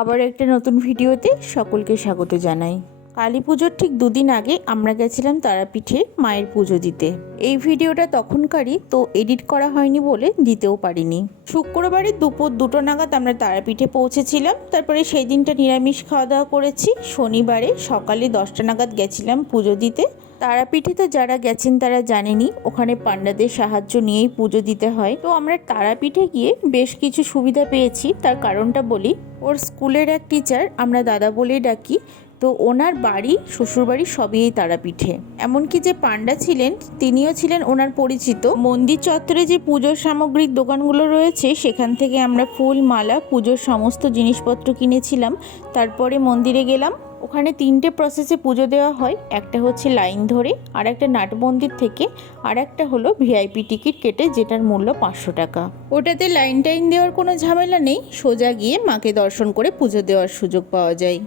আবার একটা নতুন ভিডিওতে সকলকে স্বাগত জানাই। কালী পুজোর ঠিক দুদিন আগে আমরা গেছিলাম তারাপীঠে মায়ের পুজো দিতে। এই ভিডিওটা তখনকারই, তো এডিট করা হয়নি বলে দিতেও পারিনি। শুক্রবারে দুপুর 2টো নাগাদ আমরা তারাপীঠে পৌঁছেছিলাম। তারপরে সেই দিনটা নিরামিষ খাওয়া দাওয়া করেছি। শনিবারে সকালে 10টা নাগাদ গেছিলাম পুজো দিতে। তারাপীঠে তো যারা গেছেন তারা জানেনই, ওখানে পান্ডাদের সাহায্য নিয়েই পুজো দিতে হয়। তো আমরা তারাপীঠে গিয়ে বেশ কিছু সুবিধা পেয়েছি। তার কারণটা বলি। ওর স্কুলের এক টিচার, আমরা দাদা বলেই ডাকি, তো ওনার বাড়ি শ্বশুরবাড়ি সবই এই তারাপীঠে। এমনকি যে পান্ডা ছিলেন তিনিও ছিলেন ওনার পরিচিত। মন্দির চত্বরে যে পুজোর সামগ্রিক দোকানগুলো রয়েছে সেখান থেকে আমরা ফুল, মালা, পুজোর সমস্ত জিনিসপত্র কিনেছিলাম। তারপরে মন্দিরে গেলাম। ওখানে 3টে প্রসেসে পুজো দেওয়া হয়। একটা হচ্ছে লাইন ধরে, আর একটা নাট মন্দির থেকে, আর একটা হলো ভিআইপি টিকিট কেটে, যেটার মূল্য 500 টাকা। ওটাতে লাইন টাইন দেওয়ার কোনো ঝামেলা নেই, সোজা গিয়ে মাকে দর্শন করে পুজো দেওয়ার সুযোগ পাওয়া যায়।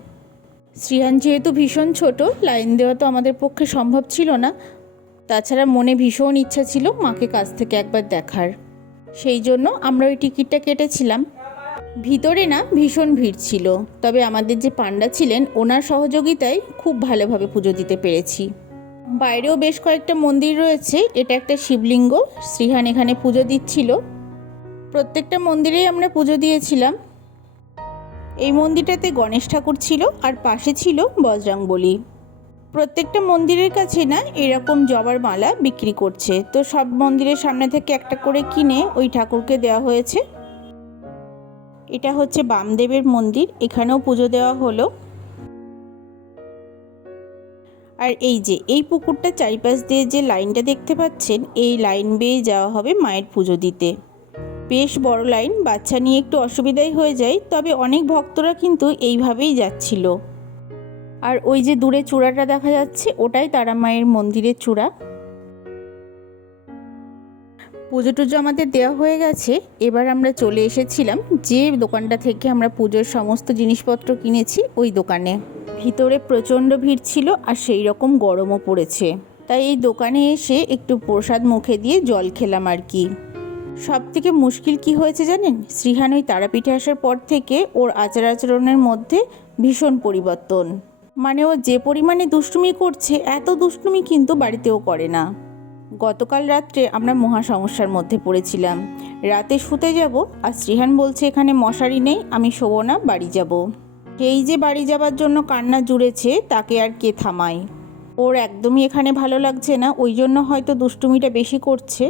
শ্রীহান যেহেতু ভীষণ ছোট, লাইন দেওয়া তো আমাদের পক্ষে সম্ভব ছিল না। তাছাড়া মনে ভীষণ ইচ্ছা ছিল মাকে কাছ থেকে একবার দেখার, সেই জন্য আমরা ওই টিকিটটা কেটেছিলাম। ভিতরে না ভীষণ ভিড় ছিল, তবে আমাদের যে পান্ডা ছিলেন ওনার সহযোগিতায় খুব ভালোভাবে পুজো দিতে পেরেছি। বাইরেও বেশ কয়েকটা মন্দির রয়েছে। এটা একটা শিবলিঙ্গ, শ্রীহান এখানে পুজো দিচ্ছিল। প্রত্যেকটা মন্দিরেই আমরা পুজো দিয়েছিলাম। এই মন্দিরটাতে গণেশ ঠাকুর ছিল, আর পাশে ছিল বজরংবলী। প্রত্যেকটা মন্দিরের কাছে না এরকম জবার মালা বিক্রি করছে, তো সব মন্দিরের সামনে থেকে একটা করে কিনে ওই ঠাকুরকে দেওয়া হয়েছে। এটা হচ্ছে বামদেবের মন্দির, এখানেও পুজো দেওয়া হলো। আর এই যে এই পুকুরটা চারিপাশ দিয়ে যে লাইনটা দেখতে পাচ্ছেন, এই লাইন বেয়ে যাওয়া হবে মায়ের পুজো দিতে। বেশ বড় লাইন, বাচ্চা নিয়ে একটু অসুবিধাই হয়ে যায়, তবে অনেক ভক্তরা কিন্তু এইভাবেই যাচ্ছিল। আর ওই যে দূরে চূড়াটা দেখা যাচ্ছে, ওটাই তারা মায়ের মন্দিরের চূড়া। পুজো টুজো আমাদের দেওয়া হয়ে গেছে। এবার আমরা চলে এসেছিলাম যে দোকানটা থেকে আমরা পুজোর সমস্ত জিনিসপত্র কিনেছি, ওই দোকানে। ভিতরে প্রচণ্ড ভিড় ছিল, আর সেই রকম গরমও পড়েছে, তাই এই দোকানে এসে একটু প্রসাদ মুখে দিয়ে জল খেলাম আর কি। সব থেকে মুশকিল কি হয়েছে জানেন? শ্রীহান ওই তারাপীঠে আসার পর থেকে ওর আচার আচরণের মধ্যে ভীষণ পরিবর্তন। মানে ও যে পরিমাণে দুষ্টুমি করছে, এত দুষ্টুমি কিন্তু বাড়িতেও করে না। গতকাল রাত্রে আমরা মহা সমস্যার মধ্যে পড়েছিলাম। রাতে শুতে যাব, আর শ্রীহান বলছে এখানে মশারি নেই, আমি শোবো না, বাড়ি যাব। সেই যে বাড়ি যাবার জন্য কান্না জুড়েছে, তাকে আর কে থামায়? ওর একদমই এখানে ভালো লাগছে না, ওই জন্য হয়তো দুষ্টুমিটা বেশি করছে।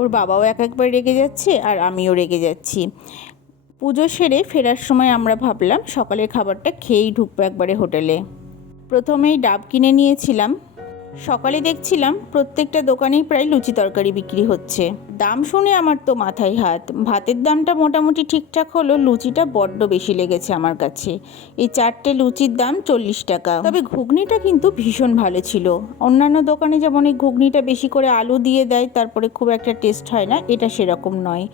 ওর বাবাও একবার রেগে যাচ্ছে, আর আমিও রেগে যাচ্ছি। পুজো সেরে ফেরার সময় আমরা ভাবলাম সকালের খাবারটা খেয়েই ঢুকবো একবারে হোটেলে। প্রথমেই ডাব কিনে নিয়েছিলাম। সকালে দেখছিলাম প্রত্যেকটা দোকানেই প্রায় লুচি তরকারি বিক্রি হচ্ছে। দাম শুনে আমার তো মাথায় হাত। ভাতের দামটা মোটামুটি ঠিকঠাক হলো, লুচিটা বড্ড বেশি লেগেছে আমার কাছে। এই 4টে লুচির দাম 40 টাকা। তবে ঘুগনিটা কিন্তু ভীষণ ভালো ছিল। অন্যান্য দোকানে যেমন এই ঘুগনিটা বেশি করে আলু দিয়ে দেয়, তারপরে খুব একটা টেস্ট হয় না, এটা সেরকম নয়,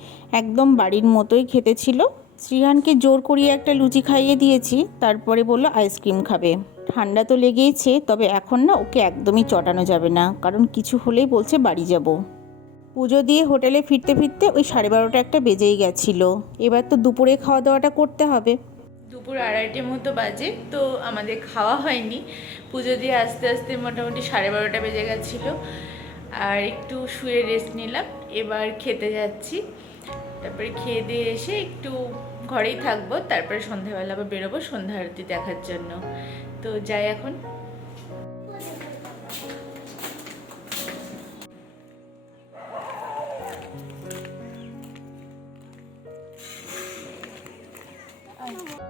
একদম বাড়ির মতোই খেতে ছিল। শ্রীহানকে জোর করিয়ে একটা লুচি খাইয়ে দিয়েছি, তারপরে বলল আইসক্রিম খাবে। ঠান্ডা তো লেগেইছে, তবে এখন না ওকে একদমই চটানো যাবে না, কারণ কিছু হলেই বলছে বাড়ি যাব। পুজো দিয়ে হোটেলে ফিরতে ফিরতে ওই 12:30 একটা বেজেই গেছিল। এবার তো দুপুরে খাওয়া দাওয়াটা করতে হবে। দুপুর 2:30 মতো বাজে, তো আমাদের খাওয়া হয়নি। পুজো দিয়ে আস্তে আস্তে মোটামুটি 12:30 বেজে গেছিলো। আর একটু শুয়ে রেস্ট নিলাম, এবার খেতে যাচ্ছি। তারপরে খেয়ে দিয়ে এসে একটু ঘরেই থাকবো, তারপরে সন্ধ্যাবেলা আবার বেরোবো সন্ধ্যা আরতি দেখার জন্য। তো যাই এখন।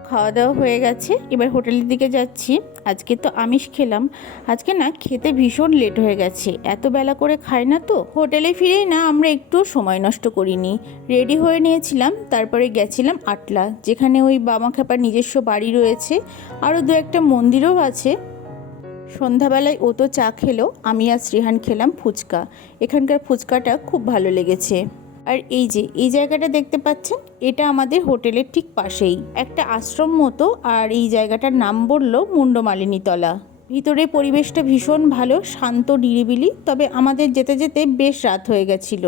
খাওয়া দাওয়া হয়ে গেছে, এবার হোটেলের দিকে যাচ্ছি। আজকে তো আমিষ খেলাম। আজকে না খেতে ভীষণ লেট হয়ে গেছে, এত বেলা করে খাই না তো। হোটেলে ফিরেই না আমরা একটু সময় নষ্ট করিনি, রেডি হয়ে নিয়েছিলাম। তারপরে গেছিলাম আটলা, যেখানে ওই বামাখ্যাপার নিজস্ব বাড়ি রয়েছে, আরও 2-একটা মন্দিরও আছে। সন্ধ্যাবেলায় ও তো চা খেলো, আমি আর শ্রীহান খেলাম ফুচকা। এখানকার ফুচকাটা খুব ভালো লেগেছে। আর এই যে এই জায়গাটা দেখতে পাচ্ছেন, এটা আমাদের হোটেলের ঠিক পাশেই একটা আশ্রম মতো, আর এই জায়গাটার নাম বলল মুন্ডমালিনীতলা। ভিতরে পরিবেশটা ভীষণ ভালো, শান্ত নিরিবিলি। তবে আমাদের যেতে যেতে বেশ রাত হয়ে গেছিল।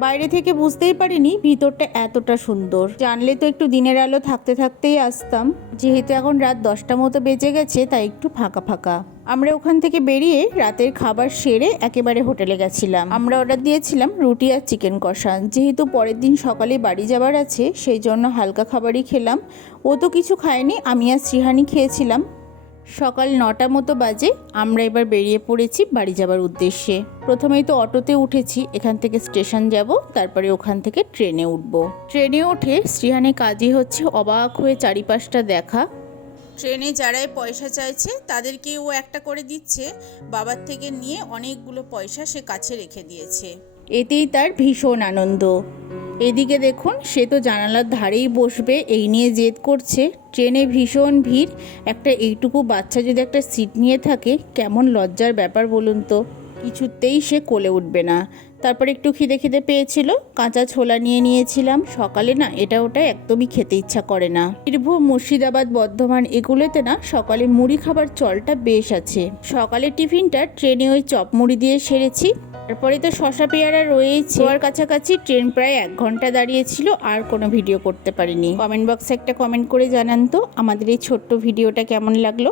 বাইরে থেকে বুঝতেই পারিনি ভিতরটা এতটা সুন্দর। জানলে তো একটু দিনের আলো থাকতে থাকতেই আসতাম। যেহেতু এখন রাত 10টা মতো বেজে গেছে, তাই একটু ফাঁকা ফাঁকা। আমরা ওখান থেকে বেরিয়ে রাতের খাবার সেরে একেবারে হোটেলে গেছিলাম। আমরা অর্ডার দিয়েছিলাম রুটি আর চিকেন কষা। যেহেতু পরের দিন সকালে বাড়ি যাবার আছে, সেই জন্য হালকা খাবারই খেলাম। ও তো কিছু খায়নি, আমি আর শ্রীহানি খেয়েছিলাম। সকাল 9টা মতো বাজে। আমরা এবার বেরিয়ে পড়েছি বাড়ি যাবার উদ্দেশ্যে। প্রথমেই তো অটোতে উঠেছি, এখান থেকে স্টেশন যাব, তারপরে ওখান থেকে ট্রেনে উঠব। ট্রেনে উঠে শ্রীহানি কাজই হচ্ছে অবাক হয়ে চারিপাশটা দেখা। ট্রেনে যারাই পয়সা চাইছে তাদেরকে ও একটা করে দিচ্ছে, বাবার থেকে নিয়ে অনেকগুলো পয়সা সে কাছে রেখে দিয়েছে। এতেই তার ভীষণ আনন্দ। এদিকে দেখুন, সে তো জানালার ধারেই বসবে এই নিয়ে জেদ করছে। ট্রেনে ভীষণ ভিড়, একটা এইটুকু বাচ্চা যদি একটা সিট নিয়ে থাকে কেমন লজ্জার ব্যাপার বলুন তো। কিছুতেই সে কোলে উঠবে না। তারপর একটু খিদে পেয়েছিল, কাঁচা ছোলা নিয়ে নিয়েছিলাম। সকালে না এটা ওটা একদমই খেতে ইচ্ছা করে না। বীরভূম, মুর্শিদাবাদ, বর্ধমান এগুলোতে না সকালে মুড়ি খাবার চলটা বেশ আছে। সকালের টিফিনটা ট্রেনে ওই চপ মুড়ি দিয়ে সেরেছি। তারপরে তো শশা পেয়ারা রয়েছে। ওর কাছাকাছি ট্রেন প্রায় 1 ঘন্টা দাঁড়িয়েছিল, আর কোনো ভিডিও করতে পারিনি। কমেন্ট বক্সে একটা কমেন্ট করে জানান তো আমাদের এই ছোট্ট ভিডিওটা কেমন লাগলো।